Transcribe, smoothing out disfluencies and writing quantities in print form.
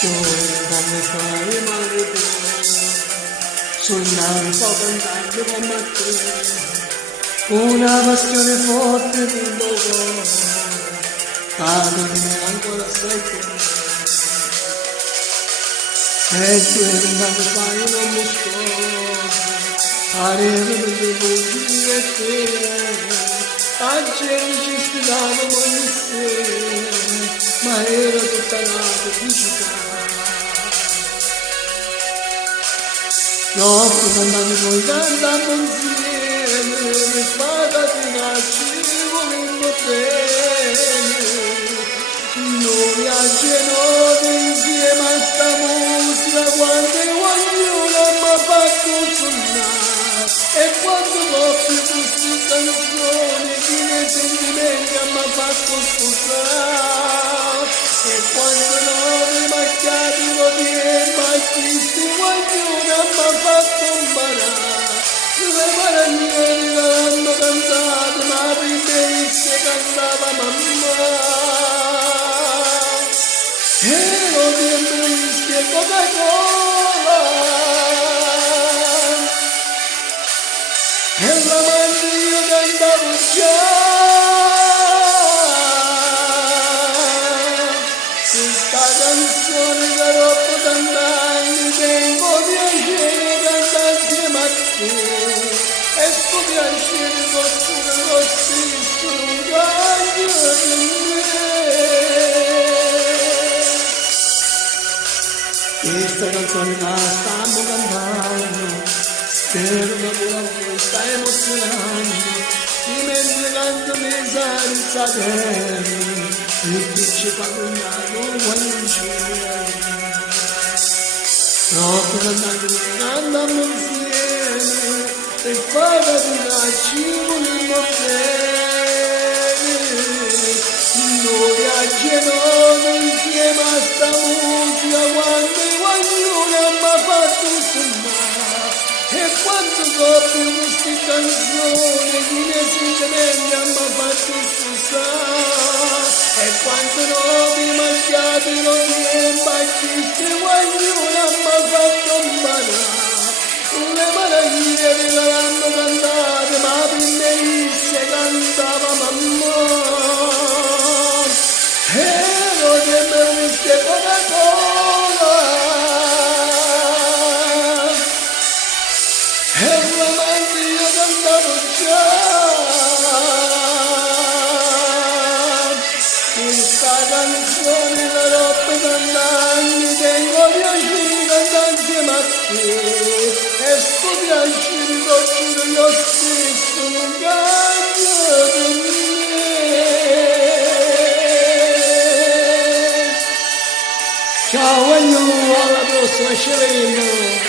dalle fai male sul naso cantando con me una passione forte di loro adormi ancora sei e tu dalle fai non mi scordi parere delle bugie e te oggi ci sfidavo ogni sera ma era tutta la felicità. No, cantando noi cantando insieme, le spadatina ci volendo bene. Noi a Genova insieme a sta musica, quando ognuno mi ha fatto suonare. E quando ho più queste canzoni, chi ne sentimenti mi ha fatto sposare. E quando non macchiati lo viene, battisti ognuno mi ha fatto imparare. Le paraniere l'hanno cantato, ma prima se cantava mamma. E lo tempo whisky e Coca-Cola. E la madre io cantavo già. Questa canzone da troppo tant'anni tengo piacere cantare insieme a te. E sto piacere forse lo stesso non cambia di me. Questa canzone la stiamo cantando, spero che voi sta emozionando, e mentre canto mi sai sapere, il che ci fa cantare quando c'è. Troppo cantiamo insieme, e fai la vita ci vogliamo bene. Noi a Genova insieme a sta musica, quando ognuno mi ha fatto suonare. E quando dopo queste canzoni, chi ne sentimenti mi ha fatto sposare. E quando nuovi macchiati non mi battisti, ognuno mi ha fatto imparare. Le maraviglie regalando cantate, ma prima se cantava mamma. E lo tempo whisky e Coca-Cola. E la madre io cantavo già. Questa canzone la troppo tant'anni tengo piacere cantare insieme a te. E sto piacere lo giuro io stesso non cambio di me. Ciao, alla prossima, ci vediamo.